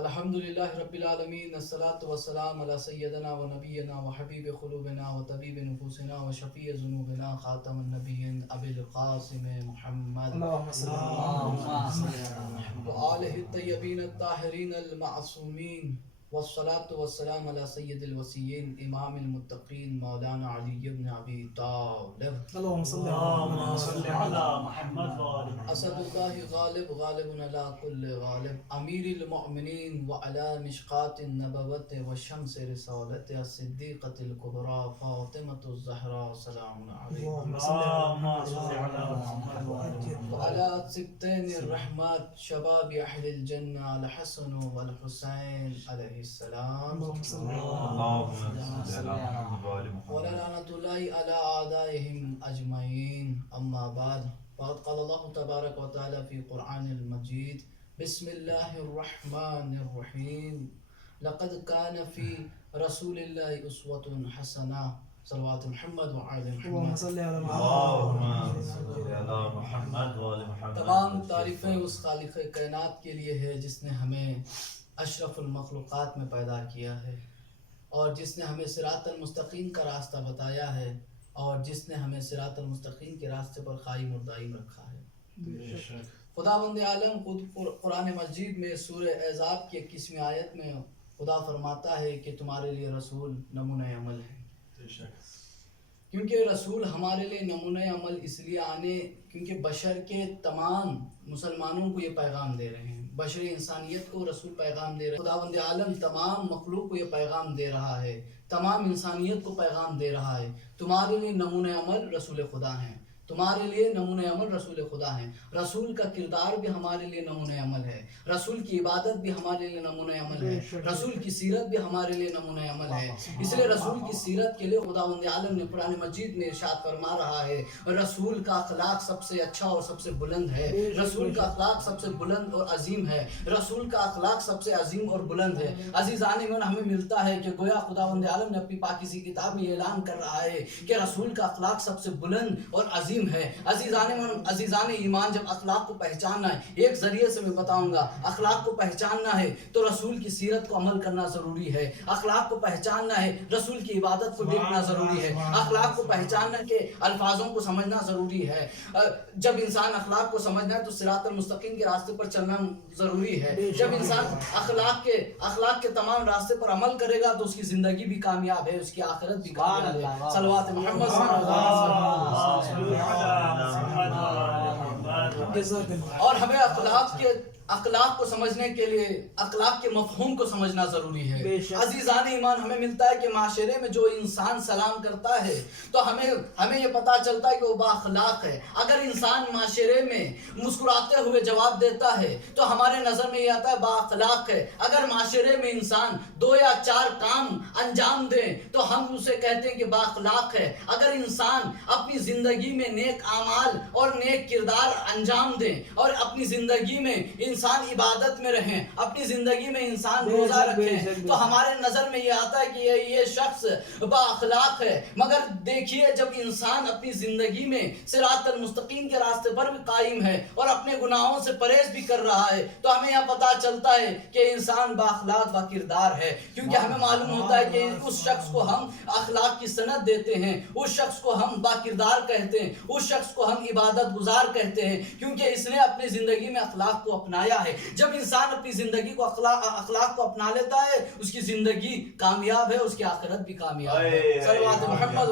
الحمدللہ رب العالمین، الصلاۃ والسلام علی سیدنا و نبینا و حبیب قلوبنا و طبیب نفوسنا و شفیع ذنوبنا خاتم النبیین ابی القاسم محمد و آلہ الطیبین الطاہرین المعصومین، والصلاۃ والسلام علی سید الوصیین امام المتقین مولانا علی بن ابی طالب، اللهم صل على محمد اسد اللہ غالب غالب علی کل غالب، امیر المؤمنین وعلی مشقات النبوت وشمس رسالت الصدیقۃ الکبریٰ فاطمۃ الزہراء سلام علیہا، اللهم صل على محمد وعلى سبتین الرحمت شباب اہل الجنہ الحسن والحسین علیہ السلام، ولعنۃ اللہ علی اعدائهم اجمعین، اما بعد، فقد قال اللہ تبارک و تعالی فی قرآن المجید، بسم اللہ الرحمن الرحیم، لقد کان فی رسول اللہ اسوۃ حسنہ، صلوات محمد وعلی اللهم محمد۔ صل على محمد تمام تعریفیں اس خالق کائنات کے لیے ہے جس نے ہمیں اشرف المخلوقات میں پیدا کیا ہے، اور جس نے ہمیں صراط المستقیم کا راستہ بتایا ہے، اور جس نے ہمیں صراط المستقیم کے راستے پر قائم اور دائم رکھا ہے۔ خداوند عالم خود قرآن مجید میں سورہ احزاب کی 21ویں آیت میں خدا فرماتا ہے کہ تمہارے لیے رسول نمونہ عمل ہے، کیونکہ رسول ہمارے لیے نمونہ عمل اس لیے آنے کیونکہ بشر کے تمام مسلمانوں کو یہ پیغام دے رہے ہیں، بشر انسانیت کو رسول پیغام دے رہے ہیں، خداوند عالم تمام مخلوق کو یہ پیغام دے رہا ہے، تمام انسانیت کو پیغام دے رہا ہے، تمہارے لیے نمونہ عمل رسول خدا ہیں، تمہارے لیے نمونہ عمل رسول خدا ہیں۔ رسول کا کردار بھی ہمارے لیے نمونہ عمل ہے، رسول کی عبادت بھی ہمارے لیے نمونہ عمل ہے، رسول کی سیرت بھی ہمارے لیے نمونہ عمل ہے۔ اس لیے رسول کی سیرت کے لیے خداوند عالم نے قرآن مجید میں ارشاد فرما رہا ہے، رسول کا اخلاق سب سے اچھا اور سب سے بلند ہے، رسول کا اخلاق سب سے بلند اور عظیم ہے، رسول کا اخلاق سب سے عظیم اور بلند ہے۔ عزیزان ایمان، ہمیں ملتا ہے کہ گویا خداوند عالم نے اپنی پاکیزی کتاب میں اعلان کر رہا ہے کہ رسول کا اخلاق سب سے بلند اور عظیم ہے۔ عزیزان ایمان، جب اخلاق کو پہچاننا ہے، ایک ذریعے سے میں بتاؤں گا، اخلاق کو پہچاننا ہے تو رسول کی سیرت کو عمل کرنا ضروری ہے، اخلاق کو پہچاننا ہے رسول کی عبادت کو دیکھنا ضروری ہے، اخلاق کو پہچاننا کے الفاظوں کو سمجھنا ضروری ہے۔ جب انسان اخلاق کو سمجھنا ہے تو صراط المستقیم کے راستے پر چلنا ضروری ہے۔ جب انسان اخلاق کے تمام راستے پر عمل کرے گا تو اس کی زندگی بھی کامیاب ہے، اس کی آخرت بھی کامیاب ہے۔ صلوات محمد صلی اللہ علیہ وسلم۔ اور ہمیں اخلاق کو سمجھنے کے لیے اخلاق کے مفہوم کو سمجھنا ضروری ہے۔ عزیزان ایمان، ہمیں ملتا ہے کہ معاشرے میں جو انسان سلام کرتا ہے تو ہمیں یہ پتا چلتا ہے کہ وہ با اخلاق ہے۔ اگر انسان معاشرے میں مسکراتے ہوئے جواب دیتا ہے تو ہمارے نظر میں یہ آتا ہے با اخلاق ہے۔ اگر معاشرے میں انسان 2 یا 4 کام انجام دے تو ہم اسے کہتے ہیں کہ با اخلاق ہے۔ اگر انسان اپنی زندگی میں نیک اعمال اور نیک کردار انجام دیں اور اپنی زندگی میں انسان عبادت میں رہیں، اپنی زندگی میں انسان روزہ رکھیں تو ہمارے نظر میں یہ آتا ہے کہ یہ شخص با اخلاق ہے۔ مگر دیکھیے، جب انسان اپنی زندگی میں صراط المستقیم کے راستے پر بھی قائم ہے اور اپنے گناہوں سے پرہیز بھی کر رہا ہے تو ہمیں یہ پتا چلتا ہے کہ انسان با اخلاق با کردار ہے، کیونکہ ہمیں معلوم ہوتا ہے کہ اس شخص کو ہم اخلاق کی سند دیتے ہیں، اس شخص کو ہم با کردار کہتے ہیں، اس شخص کو ہم عبادت گزار کہتے ہیں، کیونکہ اس نے اپنی زندگی میں اخلاق کو اپنایا ہے۔ جب انسان اپنی زندگی کو اخلاق کو اپنا لیتا ہے، اس کی زندگی کامیاب ہے، اس کی آخرت بھی کامیاب ہے۔ صلوات محمد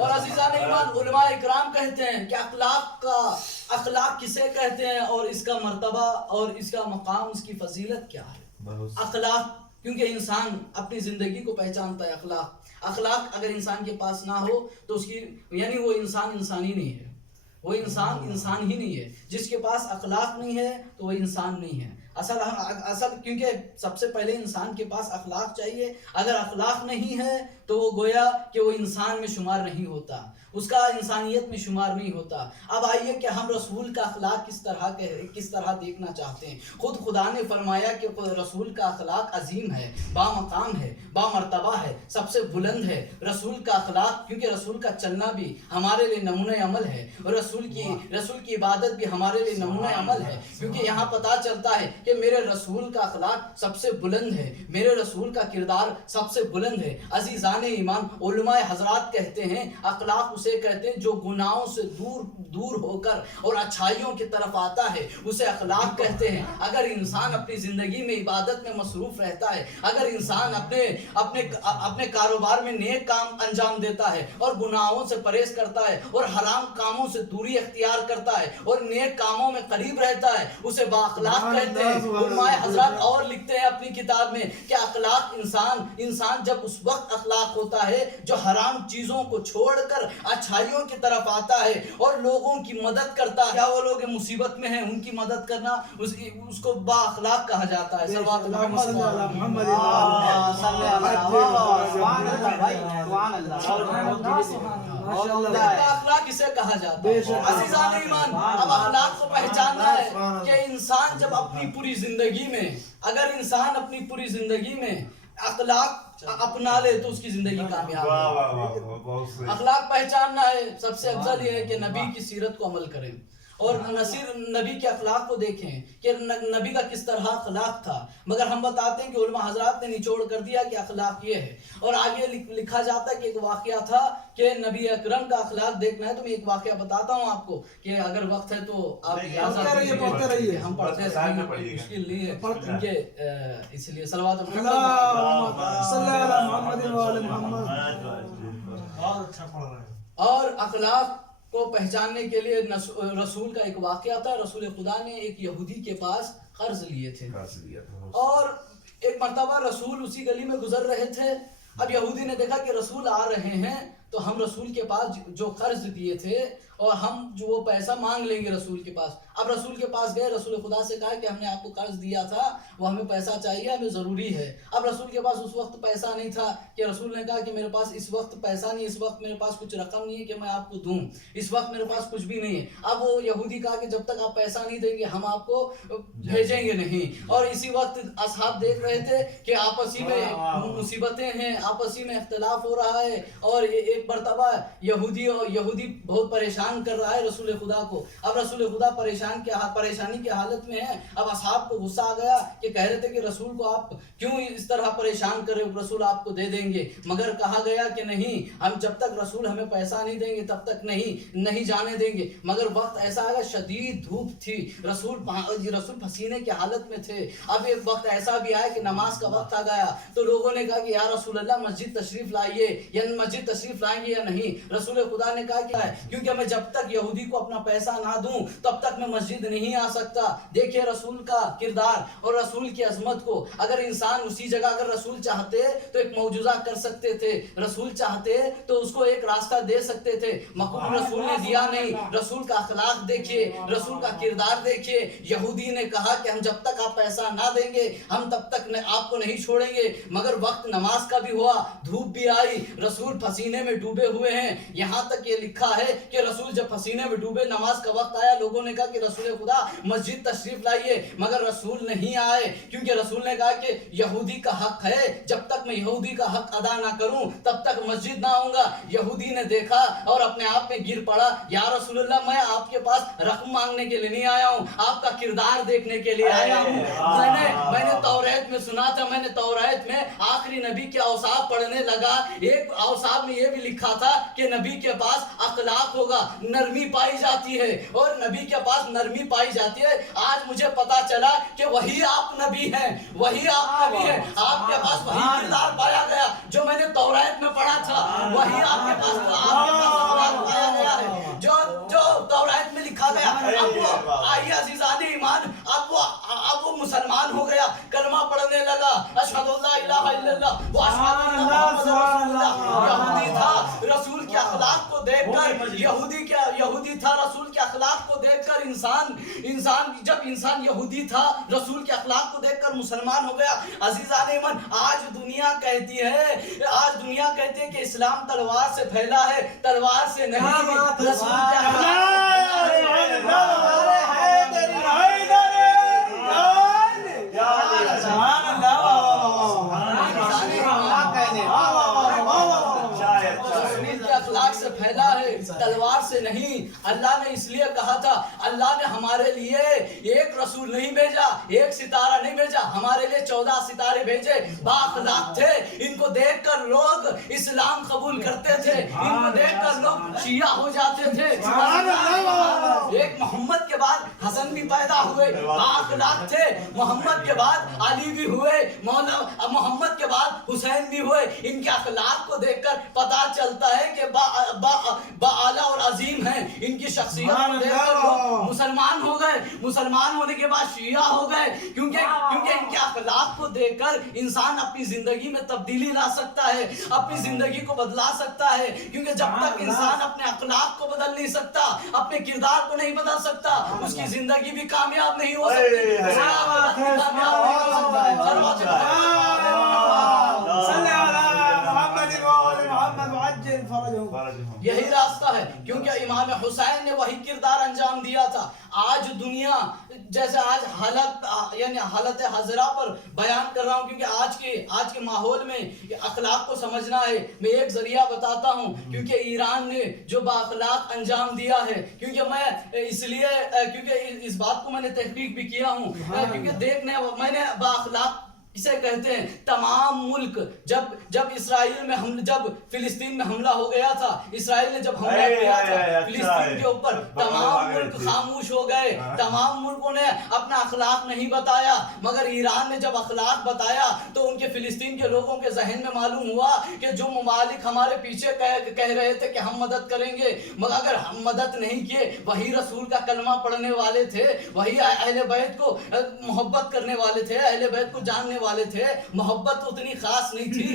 اور عزیزان ایمان، علماء اکرام کہتے ہیں کہ اخلاق کسے کہتے ہیں اور اس کا مرتبہ اور اس کا مقام، اس کی فضیلت کیا ہے۔ اخلاق، کیونکہ انسان اپنی زندگی کو پہچانتا ہے۔ اخلاق اگر انسان کے پاس نہ ہو تو اس کی یعنی وہ انسان ہی نہیں ہے، وہ انسان ہی نہیں ہے۔ جس کے پاس اخلاق نہیں ہے تو وہ انسان نہیں ہے۔ اصل کیونکہ سب سے پہلے انسان کے پاس اخلاق چاہیے۔ اگر اخلاق نہیں ہے تو وہ گویا کہ وہ انسان میں شمار نہیں ہوتا، اس کا انسانیت میں شمار نہیں ہوتا۔ اب آئیے کہ ہم رسول کا اخلاق کس طرح دیکھنا چاہتے ہیں۔ خود خدا نے فرمایا کہ رسول کا اخلاق عظیم ہے، با مقام ہے، با مرتبہ ہے، سب سے بلند ہے رسول کا اخلاق، کیونکہ رسول کا چلنا بھی ہمارے لیے نمونہ عمل ہے، اور رسول کی عبادت بھی ہمارے لیے نمونہ عمل ہے، کیونکہ یہاں پتہ چلتا ہے کہ میرے رسول کا اخلاق سب سے بلند ہے، میرے رسول کا کردار سب سے بلند ہے۔ عزیزان ایمان، علماء حضرات کہتے ہیں اخلاق اسے کہتے ہیں جو گناہوں سے دور ہو کر اور اچھائیوں کی طرف آتا ہے، اسے اخلاق کہتے ہیں۔ اگر انسان اپنی زندگی میں عبادت میں مصروف رہتا ہے، اگر انسان اپنے کاروبار میں نیک کام انجام دیتا ہے اور گناہوں سے پرہیز کرتا ہے اور حرام کاموں سے دوری اختیار کرتا ہے اور نیک کاموں میں قریب رہتا ہے، اسے با اخلاق کہتے ہیں۔ علماء حضرات اور لکھتے ہیں اپنی کتاب میں کہ اخلاق انسان جب اس وقت اخلاق ہوتا ہے جو حرام چیزوں کو چھوڑ کر اچھائیوں کی طرف آتا ہے اور لوگوں کی مدد کرتا ہے۔ کیا وہ لوگ مصیبت میں ہیں، ان کی مدد کرنا اس کو با اخلاق کہا جاتا ہے۔ صلوات محمد اخلاق اسے کہا جاتا ہے۔ عزیزان ایمان، اب اخلاق کو پہچاننا ہے کہ انسان جب اپنی پوری زندگی میں اخلاق اپنا لے تو اس کی زندگی کامیاب ہے۔ اخلاق پہچاننا ہے، سب سے افضل یہ ہے کہ نبی کی سیرت کو عمل کریں اور نبی کے اخلاق کو دیکھیں کہ نبی کا کس طرح اخلاق تھا۔ مگر ہم بتاتے ہیں کہ علماء حضرات نے نچوڑ کر دیا کہ اخلاق یہ ہے، اور آگے لکھا جاتا ہے کہ ایک واقعہ تھا کہ نبی اکرم کا اخلاق دیکھنا ہے تو میں ایک واقعہ بتاتا ہوں آپ کو، کہ اگر وقت ہے تو آپ اجازت دیجیے، ہم پڑھتے ہیں، مشکل نہیں ہے کیونکہ اس لیے صلوات اور اخلاق کو پہچاننے کے لیے رسول کا ایک واقعہ تھا۔ رسول خدا نے ایک یہودی کے پاس قرض لیے تھے، اور ایک مرتبہ رسول اسی گلی میں گزر رہے تھے۔ اب یہودی نے دیکھا کہ رسول آ رہے ہیں تو ہم رسول کے پاس جو قرض دیے تھے اور ہم جو وہ پیسہ مانگ لیں گے رسول کے پاس۔ اب رسول کے پاس گئے، رسول خدا سے کہا کہ ہم نے آپ کو قرض دیا تھا، وہ ہمیں پیسہ چاہیے، ہمیں ضروری ہے۔ اب رسول کے پاس اس وقت پیسہ نہیں تھا کہ رسول نے کہا کہ میرے پاس اس وقت پیسہ نہیں، اس وقت میرے پاس کچھ رقم نہیں ہے کہ میں آپ کو دوں، اس وقت میرے پاس کچھ بھی نہیں ہے۔ اب وہ یہودی کہا کہ جب تک آپ پیسہ نہیں دیں گے ہم آپ کو بھیجیں گے نہیں۔ اور اسی وقت اصحاب دیکھ رہے تھے کہ آپسی میں مصیبتیں ہیں، آپسی میں اختلاف ہو رہا ہے، اور ایک مرتبہ یہودی بہت پریشان کر رہا ہے رسول خدا کو۔ اب رسول خدا پریشانی کی حالت میں ہے۔ اب اصحاب کو غصہ آ گیا کہ کہہ رہے تھے کہ رسول کو آپ کیوں اس طرح پریشان کر رہے ہو، رسول آپ کو دے دیں گے۔ مگر کہا گیا کہ نہیں، ہم جب تک رسول ہمیں پیسہ نہیں دیں گے تب تک نہیں جانے دیں گے۔ مگر وقت ایسا آیا، شدید دھوپ تھی، رسول پسینے کی حالت میں تھے۔ اب ایک وقت ایسا بھی آیا کہ نماز کا وقت آ گیا، تو لوگوں نے کہا کہ یا رسول اللہ مسجد تشریف لائیے، یا مسجد تشریف لائیں گے یا نہیں۔ رسول خدا نے کہا کہ کیونکہ میں جب تک یہودی کو اپنا پیسہ نہ دوں تب تک میں مسجد نہیں آ سکتا۔ دیکھیں رسول کا کردار اور رسول کی عظمت کو۔ اگر انسان اسی جگہ اگر رسول چاہتے تو ایک معجزہ کر سکتے تھے، رسول چاہتے تو اس کو ایک راستہ دے سکتے تھے، مقبول رسول نے دیا نہیں۔ رسول کا اخلاق دیکھیے، رسول کا کردار دیکھیے۔ یہودی نے کہا کہ ہم جب تک آپ پیسہ نہ دیں گے ہم تب تک آپ کو نہیں چھوڑیں گے۔ مگر وقت نماز کا بھی ہوا، دھوپ بھی آئی، رسول پسینے میں ڈوبے ہوئے ہیں۔ یہاں تک یہ لکھا ہے کہ رسول جب پسینے میں ڈوبے، نماز کا وقت آیا، لوگوں نے کہا کہ رسول خدا مسجد تشریف لائیے، مگر رسول نہیں آئے، کیونکہ رسول نے کہا کہ یہودی کا حق ہے، جب تک میں یہودی کا حق ادا نہ کروں تب تک مسجد نہ آؤں گا۔ یہودی نے دیکھا اور اپنے آپ میں گر پڑا، یا رسول اللہ میں آپ کے پاس رقم مانگنے کے لیے نہیں آیا ہوں، آپ کا کردار دیکھنے کے لیے آیا ہوں۔ میں نے توریت میں سنا تھا، میں نے توریت میں آخری نبی کے اوصاف پڑھنے لگا، ایک اوصاف میں یہ بھی لکھا تھا کہ نبی کے پاس اخلاق ہوگا، نرمی پائی جاتی ہے، اور نبی کے پاس نرمی پائی جاتی ہے۔ آج مجھے پتا چلا کہ وہی آپ نبی ہیں، وہی آپ نبی ہیں، آپ کے پاس وہی کردار پایا گیا جو میں نے توریت میں پڑھا تھا، وہی آپ کے پاس اخلاق پایا گیا ہے جو توریت میں لکھا گیا۔ اب وہ آئیے عزیزان ایمان، اب وہ مسلمان ہو گیا، کلمہ پڑھنے لگا، اشہد اللہ الہ الا اللہ و اشہد ان محمد رسول اللہ۔ یہودی تھا، رسول کے اخلاق کو دیکھ کر یہودی یہودی تھا، رسول کے اخلاق کو دیکھ کر جب انسان یہودی تھا رسول کے اخلاق کو دیکھ کر مسلمان ہو گیا۔ عزیزان ایمان، آج دنیا کہتی ہے کہ اسلام تلوار سے پھیلا ہے، تلوار سے نہیں، رسول کے اخلاق سے پھیلا ہے، تلوار سے نہیں۔ اللہ نے اس لیے کہا تھا، اللہ نے ہمارے لیے ایک رسول نہیں بھیجا، ایک ستارہ نہیں بھیجا، ہمارے لیے 14 ستارے بھیجے، بااخلاق تھے، ان کو دیکھ کر لوگ اسلام قبول کرتے تھے، ان کو دیکھ کر لوگ شیعہ ہو جاتے تھے۔ ایک محمد کے بعد حسن بھی پیدا ہوئے، بااخلاق تھے، محمد کے بعد علی بھی ہوئے، محمد کے بعد حسین بھی ہوئے۔ ان کے اخلاق کو دیکھ کر پتا چلتا ہے کہ باعلیٰ اور عظیم ہیں۔ ان کی شخصیت کو دیکھ کر لوگ مسلمان ہو گئے، مسلمان ہونے کے بعد شیعہ ہو گئے، کیونکہ ان کے اخلاق کو دیکھ کر انسان اپنی زندگی میں تبدیلی لا سکتا ہے، اپنی زندگی کو بدلا سکتا ہے، کیونکہ جب تک انسان اپنے اخلاق کو بدل نہیں سکتا، اپنے کردار کو نہیں بدل سکتا، اس کی زندگی بھی کامیاب نہیں ہو سکتی، کامیاب نہیں ہو سکتا ہے۔ یہی راستہ ہے، کیونکہ امام حسین نے وہی کردار انجام دیا تھا۔ آج دنیا جیسے آج حالت حاضرہ پر بیان کر رہا ہوں، کیونکہ آج کے ماحول میں اخلاق کو سمجھنا ہے۔ میں ایک ذریعہ بتاتا ہوں، کیونکہ ایران نے جو بااخلاق انجام دیا ہے، کیونکہ اس بات کو میں نے تحقیق بھی کیا ہوں، کیونکہ میں نے بااخلاق اسے کہتے ہیں تمام ملک جب فلسطین میں حملہ ہو گیا تھا، اسرائیل نے جب حملہ کیا تھا فلسطین کے اوپر، تمام ملک خاموش ہو گئے، تمام ملکوں نے اپنا اخلاق نہیں بتایا، مگر ایران نے جب اخلاق بتایا تو ان کے فلسطین کے لوگوں کے ذہن میں معلوم ہوا کہ جو ممالک ہمارے پیچھے کہہ رہے تھے کہ ہم مدد کریں گے، مگر اگر ہم مدد نہیں کیے، وہی رسول کا کلمہ پڑھنے والے تھے، وہی اہل بیت کو محبت کرنے والے تھے، اہل بیت کو جاننے والے تھے، محبت اتنی خاص نہیں تھی،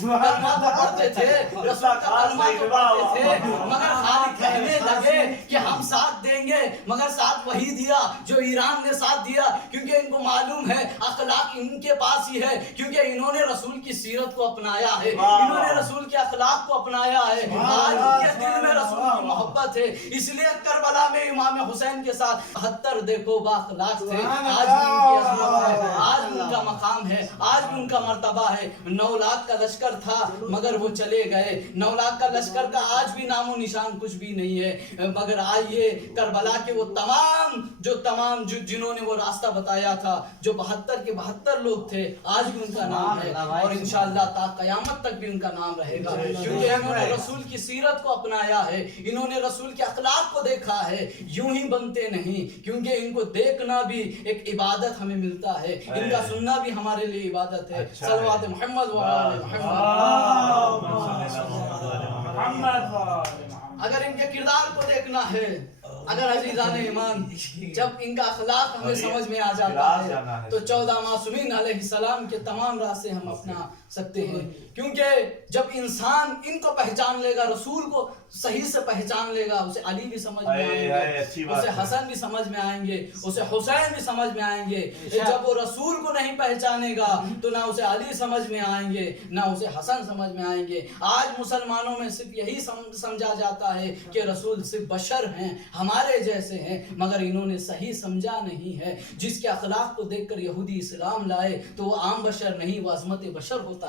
کلمہ تو پڑھتے تھے، رسول کا کلمہ تو پڑھتے تھے، مگر خالی کہنے لگے کہ ہم ساتھ دیں گے، مگر ساتھ وہی دیا جو ایران نے ساتھ دیا، کیونکہ ان کو معلوم ہے اخلاق ان کے پاس ہی ہے، کیونکہ انہوں نے رسول کی سیرت کو اپنایا ہے، انہوں نے رسول کے اخلاق کو اپنایا ہے، آج ان کے دل میں رسول کی محبت ہے۔ اس لیے کربلا میں امام حسین کے ساتھ 72 دیکھو بااخلاق تھے، آج بھی ان کی عظمت ہے، آج بھی ان کا مقام ہے، آج بھی ان کا مرتبہ ہے۔ 9 لاکھ کا لشکر تھا مگر وہ چلے گئے، 9 لاکھ کا لشکر کا آج بھی نام و نشان کچھ بھی نہیں ہے، مگر آئیے کربلا کے وہ تمام جنہوں نے وہ راستہ بتایا تھا، جو 72 کے 72 لوگ تھے، آج بھی ان کا نام ہے، اور انشاءاللہ تا قیامت تک بھی ان کا نام رہے گا، کیونکہ انہوں نے رسول کی سیرت کو اپنایا ہے، انہوں نے رسول کے اخلاق کو دیکھا ہے، یوں ہی بنتے نہیں، کیونکہ ان کو دیکھنا بھی ایک عبادت ہمیں ملتا ہے، ان کا سننا بھی ہمارے لیے عبادت ہے۔ صلوات محمد و آل محمد۔ اگر ان کے کردار کو دیکھنا ہے، اگر عزیزان ایمان جب ان کا اخلاق ہمیں سمجھ میں آ جاتا ہے تو 14 معصومین علیہ السلام کے تمام راستے ہم اپنا سکتے ہیں، کیونکہ جب انسان ان کو پہچان لے گا، رسول کو صحیح سے پہچان لے گا، اسے علی بھی سمجھ میں آئیں گے، اسے حسن بھی سمجھ میں آئیں گے، اسے حسین بھی سمجھ میں آئیں گے۔ جب وہ رسول کو نہیں پہچانے گا تو نہ اسے علی سمجھ میں آئیں گے، نہ اسے حسن سمجھ میں آئیں گے۔ آج مسلمانوں میں صرف یہی سمجھا جاتا ہے کہ رسول صرف بشر ہیں، ہمارے جیسے ہیں، مگر انہوں نے صحیح سمجھا نہیں ہے۔ جس کے اخلاق کو دیکھ کر یہودی اسلام لائے تو وہ عام بشر نہیں، وہ عظمت بشر ہوتا ہے۔